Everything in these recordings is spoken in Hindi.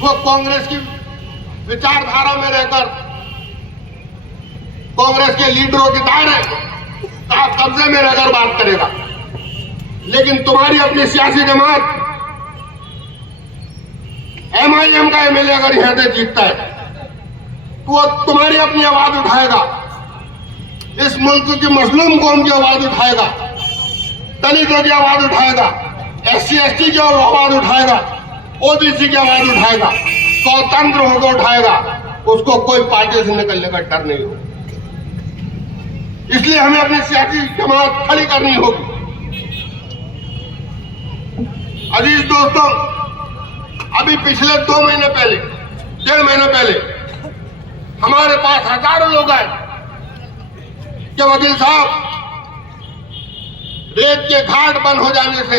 वो कांग्रेस की विचारधारा में रहकर कांग्रेस के लीडरों के दायरे का कब्जे में रहकर बात करेगा। लेकिन तुम्हारी अपनी सियासी जमात MIM का MLA अगर यहां से जीतता है तो वो तुम्हारी अपनी आवाज उठाएगा, इस मुल्क की मजलूम कौम की आवाज उठाएगा, दलितों की आवाज उठाएगा, SC/ST की आवाज उठाएगा, OBC की आवाज उठाएगा, स्वतंत्र होकर उठाएगा। उसको कोई पार्टी से निकलने का डर नहीं होगा। इसलिए हमें अपनी सियासी जमात खड़ी करनी होगी। अजीज दोस्तों, अभी पिछले 2 महीने पहले, 1.5 महीने पहले हमारे पास हजारों लोग आए कि वकील साहब, रेत के घाट बंद हो जाने से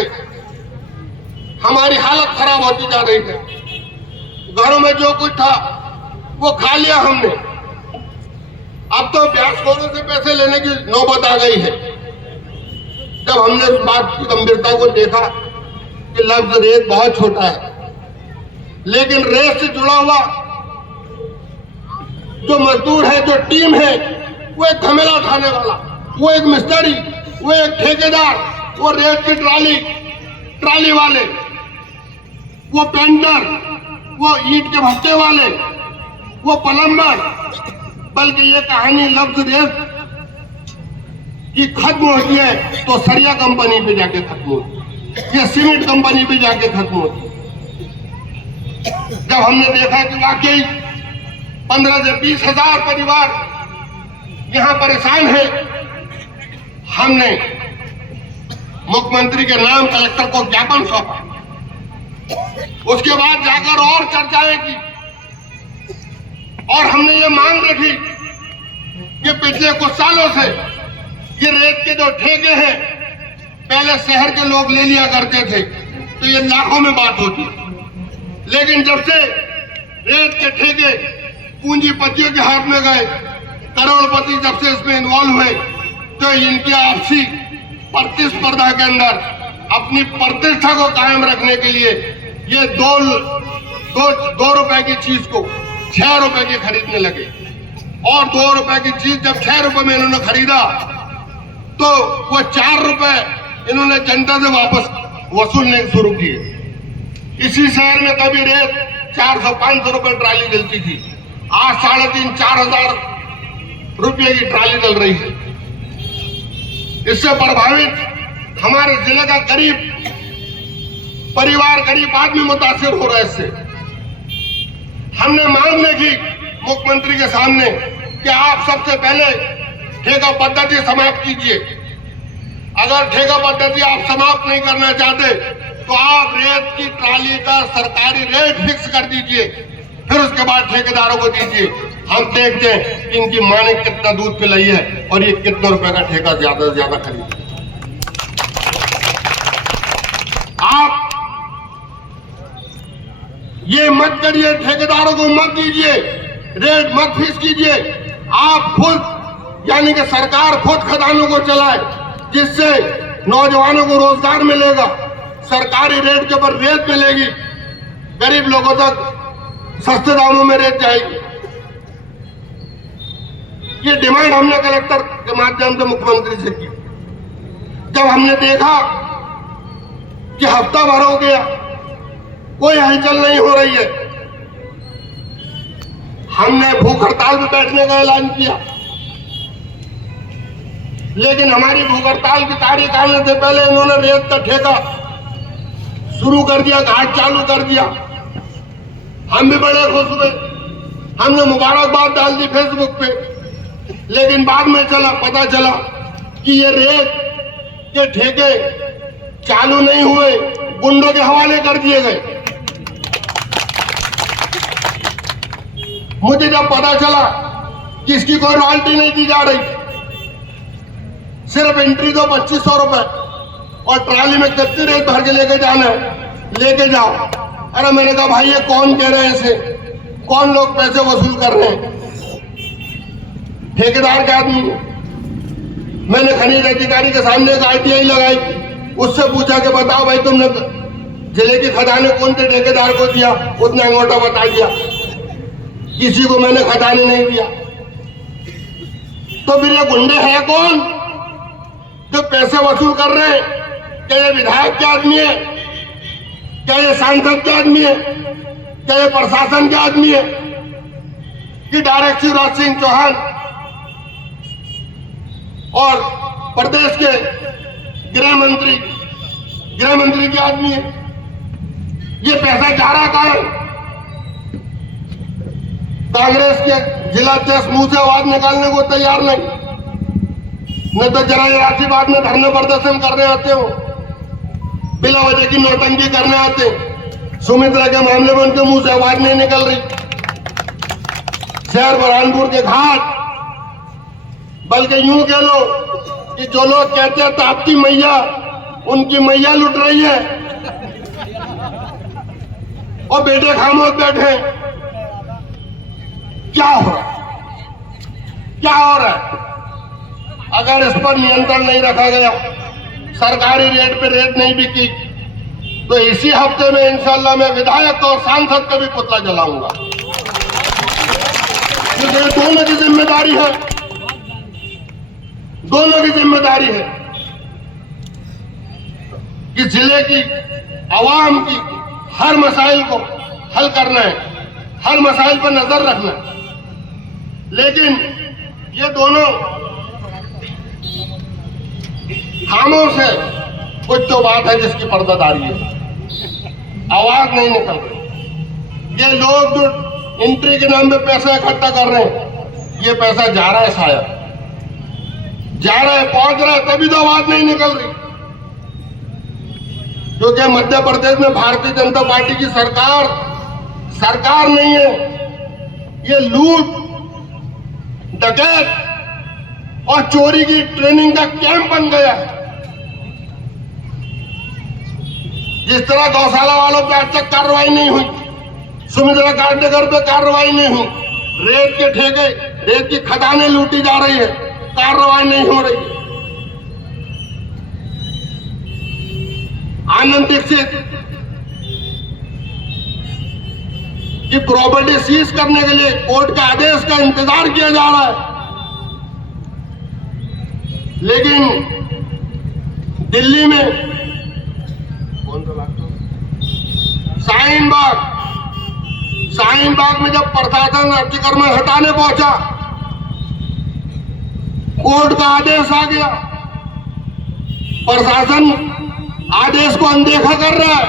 हमारी हालत खराब होती जा रही है। घरों में जो कुछ था वो खा लिया हमने, अब तो ब्याजखोरों से पैसे लेने की नौबत आ गई है। जब हमने उस बात की गंभीरता को देखा कि लफ्ज रेत बहुत छोटा है, लेकिन रेत से जुड़ा हुआ जो मजदूर है, जो टीम है, वो एक झमेला उठाने वाला, वो एक मिस्त्री, वो एक ठेकेदार, वो रेत की ट्राली वाले, वो पेंटर, वो ईंट के भट्टे वाले, वो प्लम्बर, बल्कि ये कहानी लफ्ज रेत की खत्म होती है तो सरिया कंपनी पे जाके खत्म होती है, ये सीमेंट कंपनी पे जाके खत्म होती है। जब हमने देखा कि वाकई 15 से 20 हजार परिवार यहां परेशान है, हमने मुख्यमंत्री के नाम कलेक्टर को ज्ञापन सौंपा। उसके बाद जाकर और चर्चाएं की और हमने ये मांग रखी कि पिछले कुछ सालों से ये रेत के जो ठेके हैं, पहले शहर के लोग ले लिया करते थे तो ये लाखों में बात होती, लेकिन जब से रेत के ठेके पूंजीपतियों के हाथ में गए, करोड़पति जब से इसमें इन्वॉल्व हुए, तो इनकी आपसी प्रतिस्पर्धा के अंदर अपनी प्रतिष्ठा को कायम रखने के लिए ये दो रुपए की चीज को 6 रुपए की खरीदने लगे। और 2 रुपए की चीज जब 6 रुपए में इन्होंने खरीदा तो वो 4 रुपए इन्होंने जनता से वापस वसूलने शुरू किए। इसी शहर में कभी रेत 400-500 रुपए ट्राली चलती थी, आज 3,500-4 हजार रुपये की ट्राली चल रही है। इससे प्रभावित हमारे जिले का गरीब परिवार, गरीब आदमी मुतासिर हो रहा है। इससे हमने मांग रखी मुख्यमंत्री के सामने कि आप सबसे पहले ठेका पद्धति समाप्त कीजिए। अगर ठेका पद्धति आप समाप्त नहीं करना चाहते तो आप रेत की ट्राली का सरकारी रेट फिक्स कर दीजिए, फिर उसके बाद ठेकेदारों को दीजिए। हम देखते हैं कि इनकी मां ने कितना दूध पिलाई है और ये कितने रुपए का ठेका ज्यादा से ज्यादा खरीद। आप ये मत करिए, ठेकेदारों को मत दीजिए, रेट मत फिक्स कीजिए। आप खुद यानी कि सरकार खुद खदानों को चलाए, जिससे नौजवानों को रोजगार मिलेगा, सरकारी रेट के ऊपर रेत मिलेगी, गरीब लोगों तक सस्ते दामों में रेत जाएगी। ये डिमांड हमने कलेक्टर के माध्यम से मुख्यमंत्री से की। जब हमने देखा कि हफ्ता भर हो गया, कोई हलचल नहीं हो रही है, हमने भूख हड़ताल में बैठने का ऐलान किया। लेकिन हमारी भूख हड़ताल की तारीख आने से पहले इन्होंने रेत का ठेका शुरू कर दिया, घाट चालू कर दिया। हम भी बड़े खुश हुए, हमने मुबारकबाद डाल दी फेसबुक पे। लेकिन बाद में पता चला कि ये रेत के ठेके चालू नहीं हुए, गुंडों के हवाले कर दिए गए। मुझे जब पता चला कि इसकी कोई रॉयल्टी नहीं दी जा रही, सिर्फ एंट्री दो 2500 रुपए और ट्राली में कितनी रेत भर के लेके जाना है, लेके जाओ। अरे मैंने कहा भाई ये कौन कह रहे हैं इसे, कौन लोग पैसे वसूल कर रहे हैं? ठेकेदार के आदमी। मैंने खनिज अधिकारी के सामने एक ITI लगाई, उससे पूछा कि बताओ भाई तुमने जिले के खदाने कौन से ठेकेदार को दिया, उसने अंगूठा बता दिया, किसी को मैंने खदाने नहीं दिया। तो फिर ये गुंडे हैं कौन जो पैसे वसूल कर रहे हैं? क्या ये विधायक के आदमी है? क्या ये सांसद के आदमी है? क्या ये प्रशासन के आदमी है? कि डायरेक्ट शिवराज सिंह चौहान और प्रदेश के गृह मंत्री के आदमी है? ये पैसा जा रहा कहां है? कांग्रेस के जिलाध्यक्ष मुंह से आवाज निकालने को तैयार नहीं तो जरा ये राशि बाद में धरना प्रदर्शन करने आते हो, बिना वजह की नौटंकी करने आते। सुमित्रा के मामले में उनके मुंह से आवाज नहीं निकल रही। शहर बुरहानपुर के घाट, बल्कि यूं कह लो कि जो लोग कहते हैं ताप्ती मैया, उनकी मैया लुट रही है और बेटे खामोश बैठे। क्या हो रहा है? अगर इस पर नियंत्रण नहीं रखा गया, सरकारी रेट पे रेट नहीं बिकी, तो इसी हफ्ते में इंशाल्लाह मैं विधायक और सांसद का भी पुतला जलाऊंगा। ये दोनों की जिम्मेदारी है, दोनों की जिम्मेदारी है कि जिले की आवाम की हर मसाइल को हल करना है, हर मसाइल पर नजर रखना है। लेकिन ये दोनों खामोश है। कुछ तो बात है जिसकी पर्दादारी है, आवाज नहीं निकल रही। ये लोग जो एंट्री के नाम पे पैसा इकट्ठा कर रहे हैं, ये पैसा जा रहा है, शायद जा रहा है, पहुंच रहा है, तभी तो आवाज नहीं निकल रही। क्योंकि मध्य प्रदेश में भारतीय जनता पार्टी की सरकार नहीं है। ये लूट, डकैत और चोरी की ट्रेनिंग का कैंप बन गया है। जिस तरह गौशाला वालों पर आज तक कार्रवाई नहीं हुई, सुमित्रा गांधीनगर पे कार्रवाई नहीं हुई, रेत के ठेके, रेत की खदानें लूटी जा रही है, कार्रवाई नहीं हो रही। आनंद दीक्षित की प्रॉपर्टी सीज करने के लिए कोर्ट के आदेश का इंतजार किया जा रहा है। लेकिन दिल्ली में कौन सा शाहीन बाग में जब प्रशासन अतिक्रमण हटाने पहुंचा, कोर्ट का आदेश आ गया, प्रशासन आदेश को अनदेखा कर रहा है,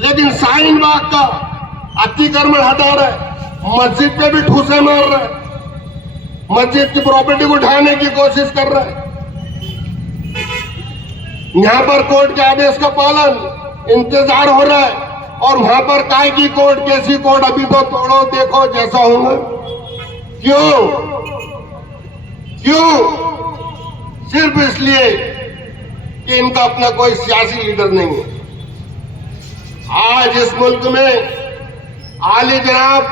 लेकिन शाहीन बाग का अतिक्रमण हटा रहा है, मस्जिद पे भी ठूसे मार रहा है, मस्जिद की प्रॉपर्टी को उठाने की कोशिश कर रहा है। यहां पर कोर्ट के आदेश का पालन इंतजार हो रहा है, और वहां पर काय की कोर्ट, कैसी कोर्ट, अभी तो तोड़ो देखो जैसा होगा। क्यों? सिर्फ इसलिए कि इनका अपना कोई सियासी लीडर नहीं है। आज इस मुल्क में आली जनाब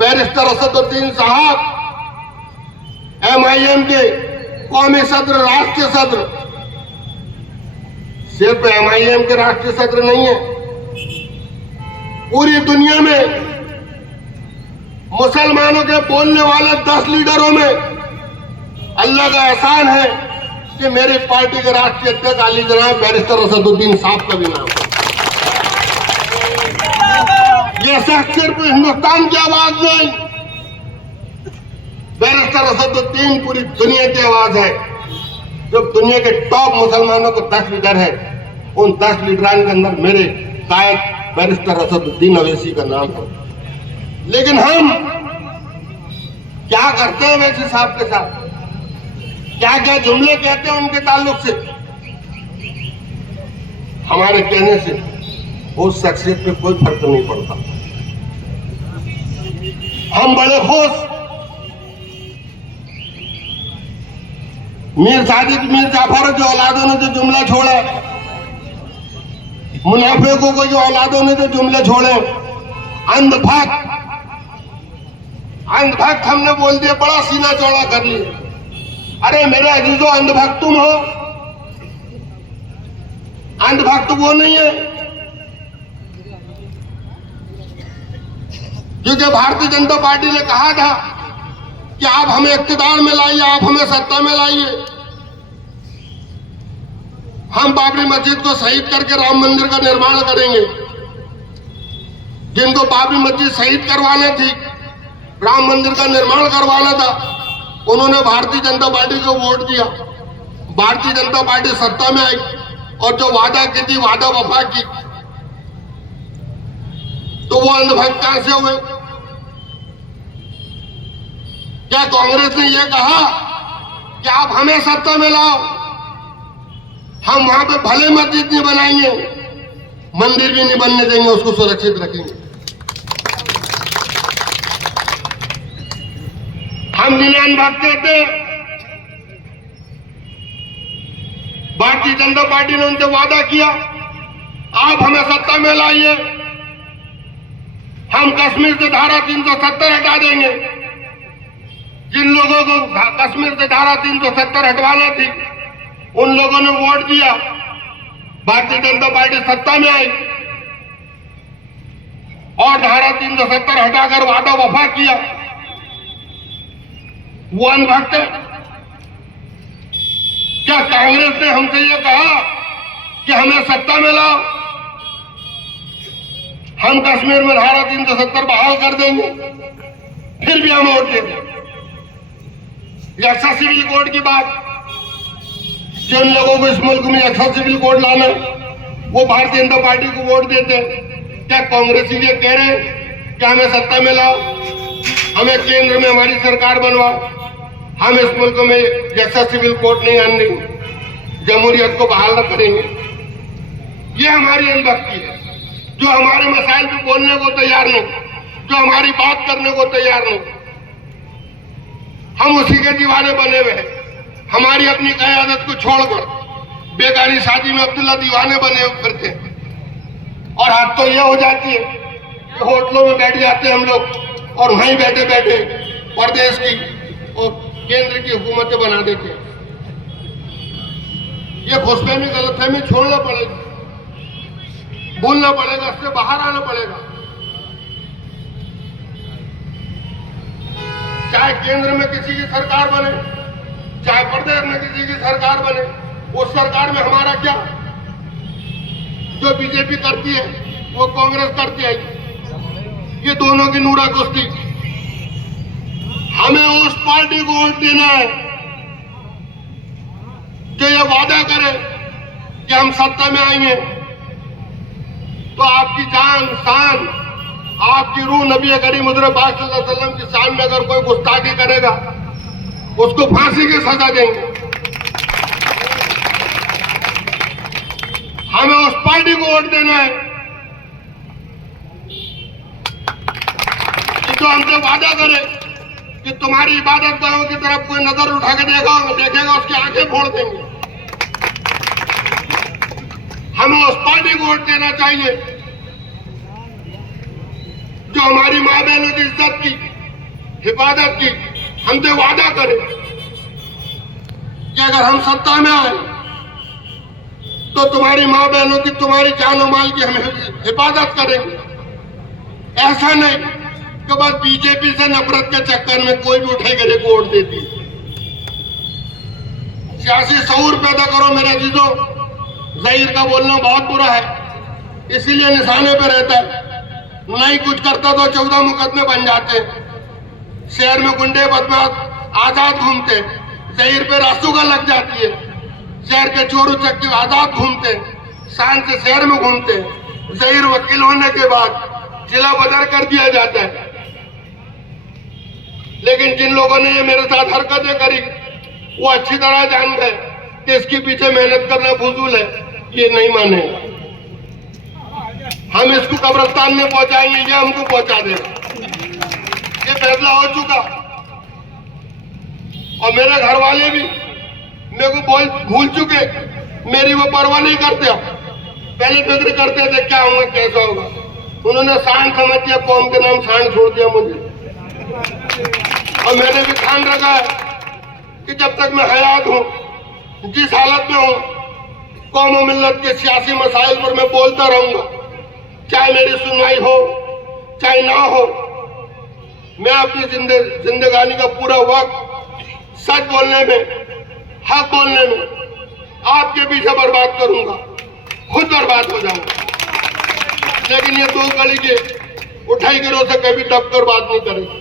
बैरिस्टर असदुद्दीन साहब, MIM के कौमी सदर, राष्ट्रीय सदर, सिर्फ MIM के राष्ट्रीय सदर नहीं है, पूरी दुनिया में मुसलमानों के बोलने वाले 10 लीडरों में अल्लाह का एहसान है कि मेरी पार्टी के राष्ट्रीय अध्यक्ष आली जनाब बैरिस्टर असदुद्दीन साहब का भी नाम है। यह शख्स सिर्फ हिंदुस्तान की आवाज नहीं, बैरिस्टर असदुद्दीन पूरी दुनिया की आवाज है। जब दुनिया के टॉप मुसलमानों को 10 लीडर है, उन 10 लीडरान के अंदर मेरे कायद बैरिस्टर असदुद्दीन अवैसी का नाम है। लेकिन हम क्या करते हैं वैसे साहब के साथ, क्या क्या जुमले कहते हैं उनके ताल्लुक से, हमारे कहने से उस शख्सियत पे कोई फर्क नहीं पड़ता। हम बड़े खुश, मीर सादिक, मीर जाफर जो औलादों ने जो जुमला छोड़ा, मुनाफिकों को जो औलादों ने जो जुमले छोड़े, अंधभक्त हमने बोल दिया, बड़ा सीना चौड़ा कर लिया। अरे मेरे अजीजों, अंधभक्त तुम हो, अंधभक्त वो नहीं है क्योंकि भारतीय जनता पार्टी ने कहा था कि आप हमें इख्तियार में लाइए, आप हमें सत्ता में लाइए, हम बाबरी मस्जिद को शहीद करके राम मंदिर का निर्माण करेंगे। जिनको बाबरी मस्जिद शहीद करवाना थी, राम मंदिर का निर्माण करवाना था, उन्होंने भारतीय जनता पार्टी को वोट दिया। भारतीय जनता पार्टी सत्ता में आई और जो वादा की थी, वादा वफा की, तो वो अंधभक्त कहां से हुए? क्या कांग्रेस ने यह कहा कि आप हमें सत्ता में लाओ, हम वहां पे भले मस्जिद नहीं बनाएंगे, मंदिर भी नहीं बनने देंगे, उसको सुरक्षित रखेंगे। हम निन्यान भागते थे, भारतीय जनता पार्टी ने उनसे वादा किया, आप हमें सत्ता में लाइए, हम कश्मीर से धारा 370 हटा देंगे। जिन लोगों को कश्मीर से धारा 370 हटवाना थी, उन लोगों ने वोट दिया, भारतीय जनता पार्टी सत्ता में आई और धारा 370 हटाकर वादा वफा किया। वो अनभक्त है। क्या कांग्रेस ने हमसे यह कहा कि हमें सत्ता में लाओ, हम कश्मीर में धारा 370 बहाल कर देंगे, फिर भी हम वोट देंगे? यह सिविल कोड की बात, जिन लोगों को इस मुल्क में सिविल कोड लाना है, वो भारतीय जनता पार्टी को वोट देते हैं। क्या कांग्रेसी ये कह रहे हैं कि हमें सत्ता में लाओ, हमें केंद्र में हमारी सरकार बनवाओ, हम इस मुल्क में जैसा सिविल कोड नहीं आने, जमहूरियत को बहाल न करेंगे? ये हमारी अनभक्ति है, जो हमारे मसाइल पे बोलने को तैयार नहीं, जो हमारी बात करने को तैयार नहीं, हम उसी के दीवाने बने हुए हैं। हमारी अपनी क़यादत को छोड़कर बेगानी शादी में अब्दुल्ला दीवाने बने फिरते हैं। और हाथ तो यह हो जाती है कि होटलों में बैठ जाते हैं हम लोग और वहीं बैठे बैठे प्रदेश की और केंद्र की हुकूमतें बना देते हैं। ये खुशफहमी, गलतफहमी छोड़ना पड़ेगा, बोलना पड़ेगा, इससे बाहर आना पड़ेगा। चाहे केंद्र में किसी की सरकार बने, चाहे प्रदेश में किसी की सरकार बने, उस सरकार में हमारा क्या? जो बीजेपी करती है वो कांग्रेस करती है, ये दोनों की नूरा कुश्ती। हमें उस पार्टी को वोट देना है जो ये वादा करे कि हम सत्ता में आएंगे तो आपकी जान, शान, आपकी रूह नबी करीम हुज़ूर पाक सल्लल्लाहु अलैहि वसल्लम की शान में अगर कोई गुस्ताखी करेगा, उसको फांसी की सजा देंगे। हमें उस पार्टी को वोट देना है जो हमसे वादा करे कि तुम्हारी इबादत गाहों की तरफ कोई नजर उठा के देखेगा, उसकी आंखें फोड़ देंगे। हमें उस पार्टी को वोट देना चाहिए जो हमारी माँ बहनों की इज्जत की, हिफाजत की हमसे वादा करे कि अगर हम सत्ता में आए तो तुम्हारी माँ बहनों की, तुम्हारी जान और माल की हम हिफाजत करेंगे। ऐसा नहीं कि बस बीजेपी से नफरत के चक्कर में कोई भी उठे गिरे को वोट देती है। सियासी शऊर पैदा करो मेरे अजीजों। ज़हीर का बोलना बहुत बुरा है, इसीलिए निशाने पे रहता है। नहीं कुछ करता तो 14 मुकदमे बन जाते। शहर में गुंडे बदमाश आजाद घूमते, ज़हीर पे रासूगा लग जाती है। शहर के चोर उचक्के आजाद घूमते, शान से शहर में घूमते। ज़हीर वकील होने के बाद जिला बदर कर दिया जाता है। लेकिन जिन लोगों ने ये मेरे साथ हरकतें करी, वो अच्छी तरह जान गए कि इसके पीछे मेहनत करना फजूल है, ये नहीं मानेगा। हम इसको कब्रिस्तान में पहुंचाएंगे, ये हमको पहुंचा देगा। ये फैसला हो चुका। और मेरे घर वाले भी मेरे को भूल चुके, मेरी वो परवाह नहीं करते। पहले फिक्र करते थे क्या होगा, कैसा होगा। उन्होंने सांड समझ दिया, कौम के नाम सांड छोड़ दिया मुझे। और मैंने भी ध्यान रखा है कि जब तक मैं हयात हूं, जिस हालत में हूं, कौम और मिल्लत के सियासी मसाइल पर मैं बोलता रहूंगा। चाहे मेरी सुनवाई हो चाहे ना हो, मैं अपनी जिंदगानी का पूरा वक्त सच बोलने में, हक बोलने में आपके पीछे बर्बाद करूंगा, खुद बर्बाद हो जाऊंगा। लेकिन ये दो गली के उठाई गिरोह से कभी दबकर बात नहीं करेगा।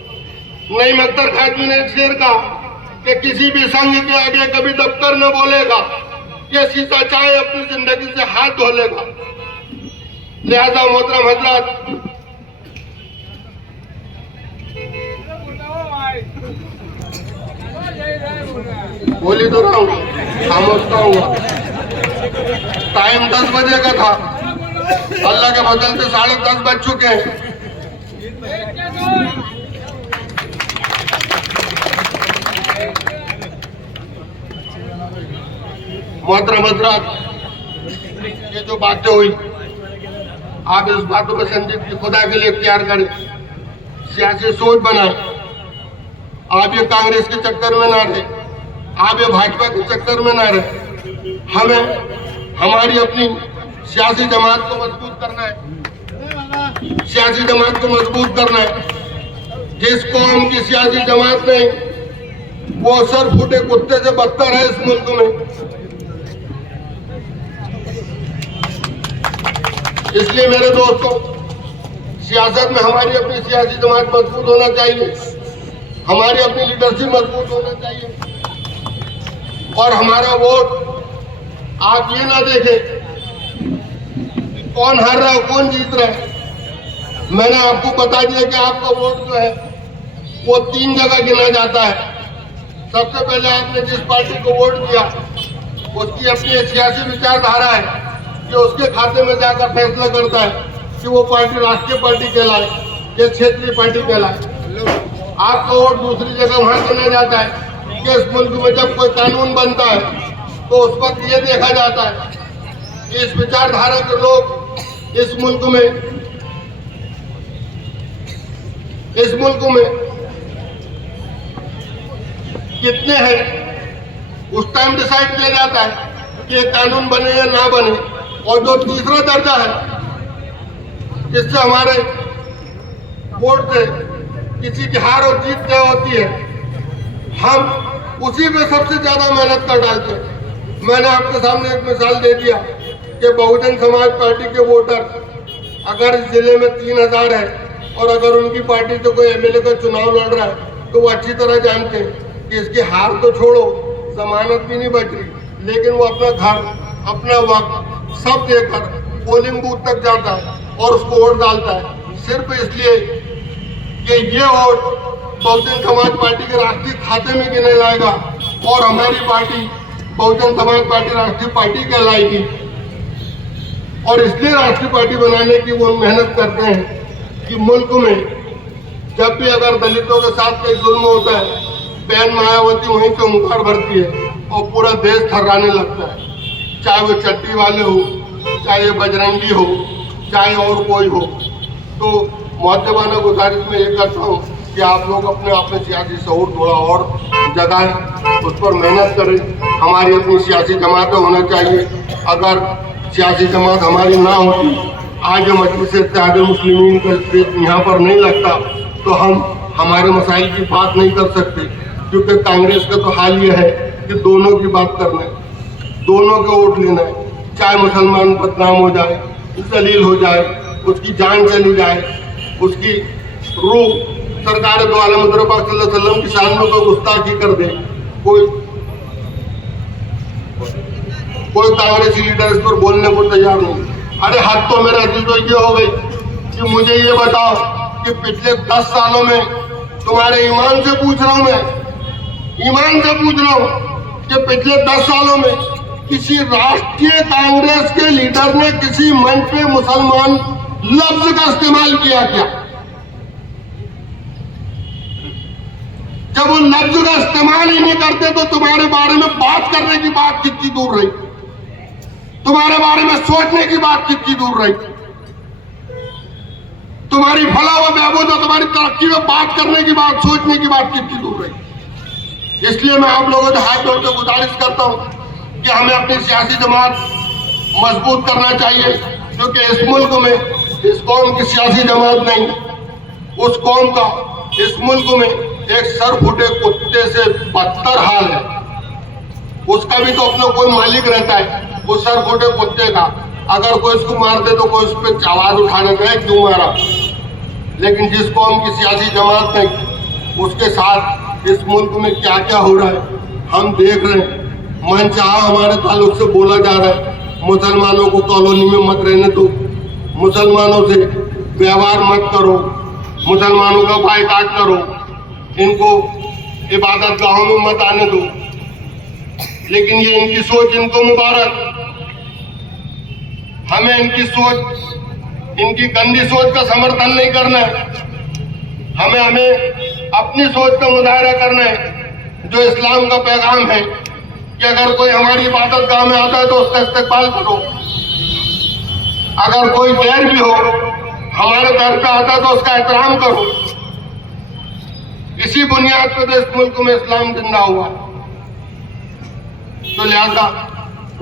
नईम अख्तर खाजमी ने एक शेर कहा कि किसी भी संघ के आगे कभी दबकर न बोलेगा, ये शीशा चाहे अपनी जिंदगी से हाथ धो लेगा। लिहाजा मोहतरम हजरात, बोली तो रहा हूँ, खामोश का हुआ। टाइम 10 बजे का था, अल्लाह के बदल से 10:30 बज चुके हैं। मोहतरम हजरात, ये जो बातें हुई, आप इस बातों में संजीदगी खुदा के लिए इख्तियार करें, सियासी सोच बनाए। आप ये कांग्रेस के चक्कर में ना रहे, आप ये भाजपा के चक्कर में ना रहे। हमें हमारी अपनी सियासी जमात को मजबूत करना है, सियासी जमात को मजबूत करना है। जिस कौम की सियासी जमात नहीं, वो सर फूटे कुत्ते से बदतर है इस मुल्क में। इसलिए मेरे दोस्तों, सियासत में हमारी अपनी सियासी जमात मजबूत होना चाहिए, हमारी अपनी लीडरशिप मजबूत होना चाहिए। और हमारा वोट आप ये ना देखें कौन हार रहा है कौन जीत रहा है। मैंने आपको बता दिया कि आपका वोट जो है वो 3 जगह गिना जाता है। सबसे पहले आपने जिस पार्टी को वोट दिया उसकी अपनी एक सियासी विचारधारा है कि उसके खाते में जाकर फैसला करता है कि वो पार्टी राष्ट्रीय पार्टी कहलाए या क्षेत्रीय पार्टी कहलाए। आपका वोट दूसरी जगह वहां गिना जाता है कि इस मुल्क में जब कोई कानून बनता है तो उस वक्त ये देखा जाता है कि इस विचारधारा के लोग इस मुल्क में कितने हैं। उस टाइम डिसाइड किया जाता है कि ये कानून बने या ना बने। और जो तीसरा दर्जा है जिससे हमारे वोट से किसी की हार और जीत तय होती है, हम उसी में सबसे ज्यादा मेहनत कर डालते हैं। मैंने आपके सामने एक मिसाल दे दिया कि बहुजन समाज पार्टी के वोटर अगर इस जिले में 3000 है और अगर उनकी पार्टी से कोई एमएलए का चुनाव लड़ रहा है तो वो अच्छी तरह जानते हैं कि इसकी हार तो छोड़ो, जमानत भी नहीं बच रही, लेकिन वो अपना घर, अपना वक्त सब देकर पोलिंग बूथ तक जाता है और उसको वोट डालता है, सिर्फ इसलिए कि ये वोट बहुजन समाज पार्टी के राष्ट्रीय खाते में गिना जाएगा और हमारी पार्टी बहुजन समाज पार्टी राष्ट्रीय पार्टी कहलाएगी। और इसलिए राष्ट्रीय पार्टी बनाने की वो मेहनत करते हैं कि मुल्क में जब भी अगर दलितों के साथ कोई जुल्म होता है, बहन मायावती वहीं से हुंकार भरती है और पूरा देश थर्राने लगता है। चाहे वो चट्टी वाले हो, चाहे बजरंगी हो, चाहे और कोई हो। तो मुअद्दबाना गुजारिश में ये करता हूँ कि आप लोग अपने आप में सियासी शऊर थोड़ा और जगाएं, उस पर मेहनत करें। हमारी अपनी सियासी जमातें होना चाहिए। अगर सियासी जमात हमारी ना होती, आज जो मजलिस इत्तेहादुल मुस्लिमीन का यहाँ पर नहीं लगता तो हम हमारे मसाइल की बात नहीं कर सकते। क्योंकि कांग्रेस का तो हाल ये है कि दोनों की बात करना है, दोनों के वोट लेना है। चाहे मुसलमान बदनाम हो जाए, जलील हो जाए, उसकी जान चली जाए, उसकी रूह सरकार दो आलम पाक सल्लल्लाहु अलैहि वसल्लम की शान में कोई गुस्ताखी कर दे, कोई कांग्रेसी लीडर इस पर बोलने को तैयार नहीं। अरे हद तो मेरा दिल तो ये हो गई कि मुझे ये बताओ कि पिछले 10 सालों में, तुम्हारे ईमान से पूछ रहा हूं मैं, ईमान से पूछ रहा हूं कि पिछले 10 सालों में किसी राष्ट्रीय कांग्रेस के लीडर ने किसी मंच पे मुसलमान लफ्ज का इस्तेमाल किया क्या? जब वो लफ्ज का इस्तेमाल ही नहीं करते तो तुम्हारे बारे में बात करने की बात कितनी दूर रही, तुम्हारे बारे में सोचने की बात कितनी दूर रही, तुम्हारी फलाह व बहबूद और तुम्हारी तरक्की में बात करने की बात, सोचने की बात कितनी दूर रही। इसलिए मैं आप लोगों से हाथ जोड़ के गुजारिश करता हूं कि हमें अपनी सियासी जमात मजबूत करना चाहिए, क्योंकि इस मुल्क में इस कौम की सियासी जमात नहीं, उस कौम का इस मुल्क में एक सर फुटे कुत्ते से बदतर हाल है। उसका भी तो अपना कोई मालिक रहता है, वो सर फुटे कुत्ते का अगर कोई उसको मार दे तो कोई उस पर आवाज उठा देता है क्यों मारा। लेकिन जिस कौम की सियासी जमात नहीं, उसके साथ इस मुल्क में क्या क्या हो रहा है हम देख रहे हैं। मन चाहा हमारे ताल्लुक से बोला जा रहा है, मुसलमानों को कॉलोनी में मत रहने दो, मुसलमानों से व्यवहार मत करो, मुसलमानों का बायकाट करो, इनको इबादत गाहों में मत आने दो। लेकिन ये इनकी सोच, इनको मुबारक। हमें इनकी सोच, इनकी गंदी सोच का समर्थन नहीं करना है। हमें अपनी सोच का मुजाहरा करना है जो इस्लाम का पैगाम है कि अगर कोई हमारी इबादत गाह में आता है तो उसका इस्तकबाल करो। अगर कोई गैर भी हो हमारे घर पे आता है तो उसका एहतराम करो। इसी बुनियाद पर तो इस मुल्क में इस्लाम जिंदा हुआ। तो लिहाजा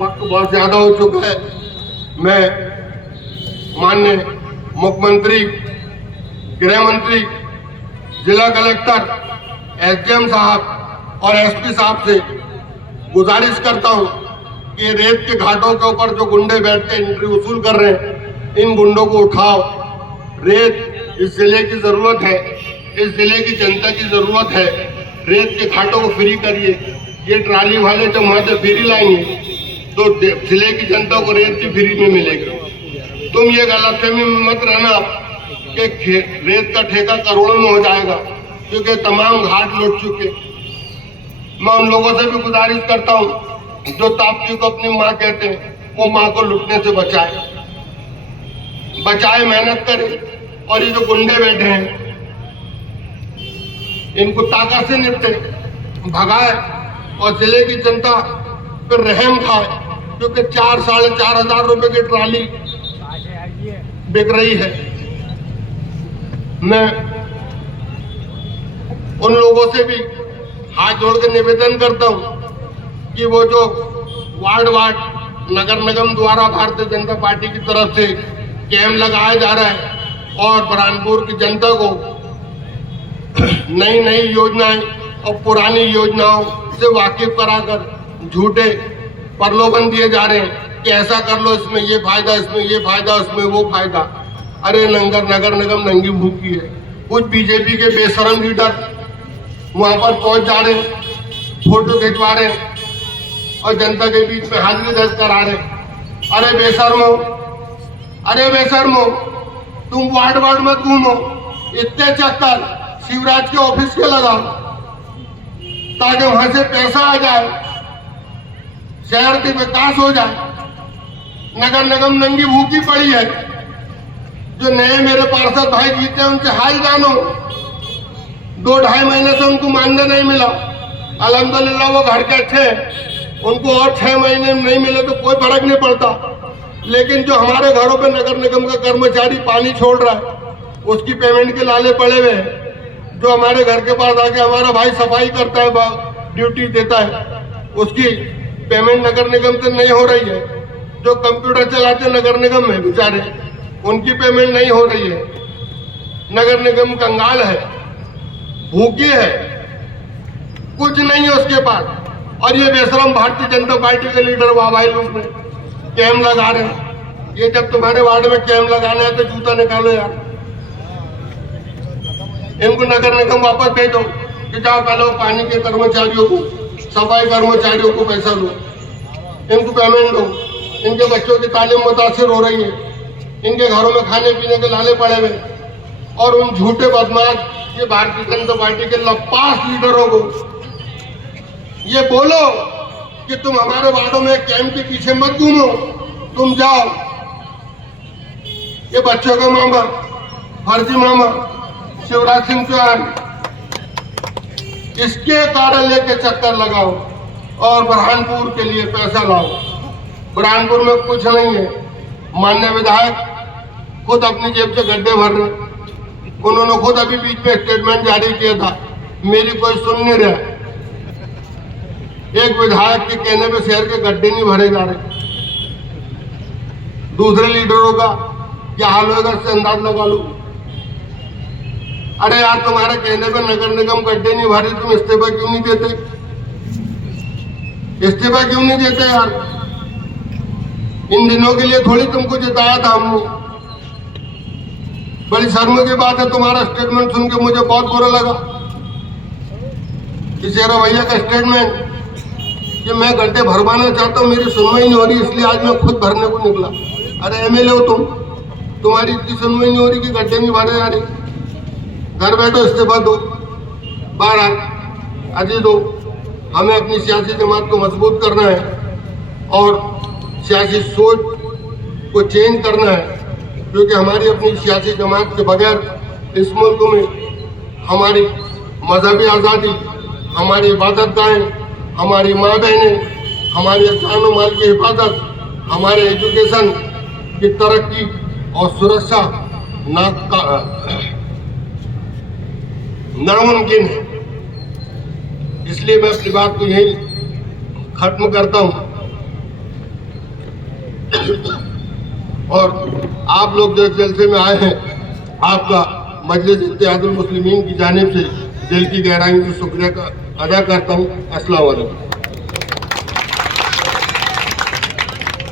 वक्त बहुत ज्यादा हो चुका है। मैं माननीय मुख्यमंत्री, गृह मंत्री, जिला कलेक्टर, एसडीएम साहब और एसपी साहब से गुजारिश करता हूं कि रेत के घाटों के ऊपर जो गुंडे बैठ के एंट्री वसूल कर रहे हैं, इन गुंडों को उठाओ। रेत इस जिले की जरूरत है, इस जिले की जनता की जरूरत है। रेत के घाटों को फ्री करिए। ये ट्राली वाले जब वहां से फ्री लाएंगे तो जिले की जनता को रेत की फ्री में मिलेगी। तुम ये गलतफहमी में मत रहना कि रेत का ठेका करोड़ों में हो जाएगा, क्योंकि तमाम घाट लुट चुके। मैं उन लोगों से भी गुजारिश करता हूं जो ताप्ती को अपनी माँ कहते हैं, वो माँ को लुटने से बचाए, मेहनत करें। और ये जो गुंडे बैठे हैं इनको ताकत से निपटे, भगाए और जिले की जनता पर रहम खाए, क्योंकि 4-4.5 रुपए की ट्राली बिक रही है। मैं उन लोगों से भी हाथ जोड़ के निवेदन करता हूं कि वो जो वार्ड नगर निगम द्वारा भारतीय जनता पार्टी की तरफ से कैंप लगाया जा रहा है और बुरहानपुर की जनता को नई नई योजनाएं और पुरानी योजनाओं से वाकिफ कराकर झूठे प्रलोभन दिए जा रहे हैं कि ऐसा कर लो, इसमें ये फायदा, इसमें ये फायदा, उसमें वो फायदा। अरे नगर निगम नंगी भूखी है। कुछ बीजेपी के बेशरम लीडर वहां पर पहुंच जा रहे, फोटो खिंचवा रहे और जनता के बीच में हाजिरी दर्ज करा रहे। अरे बेशर्मो, तुम वार्ड में घूमो, इतने चक्कर शिवराज के ऑफिस के लगाओ ताकि वहां से पैसा आ जाए, शहर के विकास हो जाए। नगर निगम नंगी भूखी पड़ी है। जो नए मेरे पार्षद भाई जीते हैं उनके हाल जानो। 2-2.5 महीने से उनको मानदेय नहीं मिला। अल्हम्दुलिल्लाह वो घर के अच्छे हैं, उनको और 6 महीने नहीं मिले तो कोई फर्क नहीं पड़ता। लेकिन जो हमारे घरों पे नगर निगम का कर्मचारी पानी छोड़ रहा है, उसकी पेमेंट के लाले पड़े हुए हैं। जो हमारे घर के पास आके हमारा भाई सफाई करता है, ड्यूटी देता है, उसकी पेमेंट नगर निगम से नहीं हो रही है। जो कंप्यूटर चलाते नगर निगम में बेचारे, उनकी पेमेंट नहीं हो रही है। नगर निगम कंगाल है, भूखी है, कुछ नहीं है उसके पास। और ये बेशरम भारतीय जनता पार्टी के लीडर वाहवाही लूट में कैंप लगा रहे हैं। ये जब तुम्हारे वार्ड में कैंप लगाना है तो जूता निकालो यार। इनको नगर निगम वापस भेजो कि जाओ पहले पानी के कर्मचारियों को, सफाई कर्मचारियों को पैसा दो, इनको पेमेंट दो। इनके बच्चों की तालीम मुतासिर हो रही है, इनके घरों में खाने पीने के लाले पड़े हुए। और उन झूठे बदमाश ये भारतीय जनता पार्टी के लपास लीडरों को ये बोलो कि तुम हमारे वार्डों में कैंप के पीछे मत घूमो, तुम जाओ। ये बच्चों का मामा, फर्जी मामा शिवराज सिंह चौहान, इसके कार्यालय के चक्कर लगाओ और बुरहानपुर के लिए पैसा लाओ। बुरहानपुर में कुछ नहीं है। माननीय विधायक खुद अपनी जेब से गड्ढे भर रहे। उन्होंने खुद अभी बीच में स्टेटमेंट जारी किया था, मेरी कोई सुन नहीं रहा। एक विधायक के कहने पे शहर के गड्ढे नहीं भरे जा रहे। दूसरे लीडरों का क्या हाल होगा इससे अंदाज लगा लो। अरे यार तुम्हारे कहने पर नगर निगम गड्ढे नहीं भरे, तुम इस्तीफा क्यों नहीं देते? इस्तीफा क्यों नहीं देते यार? इन दिनों के लिए थोड़ी तुमको जिताया था हमने। बड़ी शर्म की बात है, तुम्हारा स्टेटमेंट सुन के मुझे बहुत बुरा लगा। किसी भैया का स्टेटमेंट कि मैं गड्ढे भरवाना चाहता हूँ, मेरी सुनवाई नहीं हो रही इसलिए आज मैं खुद भरने को निकला। अरे एमएलए हो तुम, तुम्हारी इतनी सुनवाई नहीं हो रही कि गड्ढे नहीं भरे जा रहे? घर बैठो, इस्तीफा दो, बाहर अर्जी दो। हमें अपनी सियासी जमात को मजबूत करना है और सियासी सोच को चेंज करना है, क्योंकि हमारी अपनी सियासी जमात के बगैर इस मुल्क में हमारी मजहबी आज़ादी, हमारी इबादतगाहें, हमारी माँ बहनें, हमारी जान और माल की हिफाजत, हमारे एजुकेशन की तरक्की और सुरक्षा नामुमकिन है। इसलिए मैं अपनी बात को यही खत्म करता हूँ और आप लोग जो जलसे में आए हैं, आपका मजलिस इत्तेहादुल मुस्लिमीन की जानिब से दिल की गहराई से शुक्रिया अदा करता हूँ। अस्सलाम वालेकुम।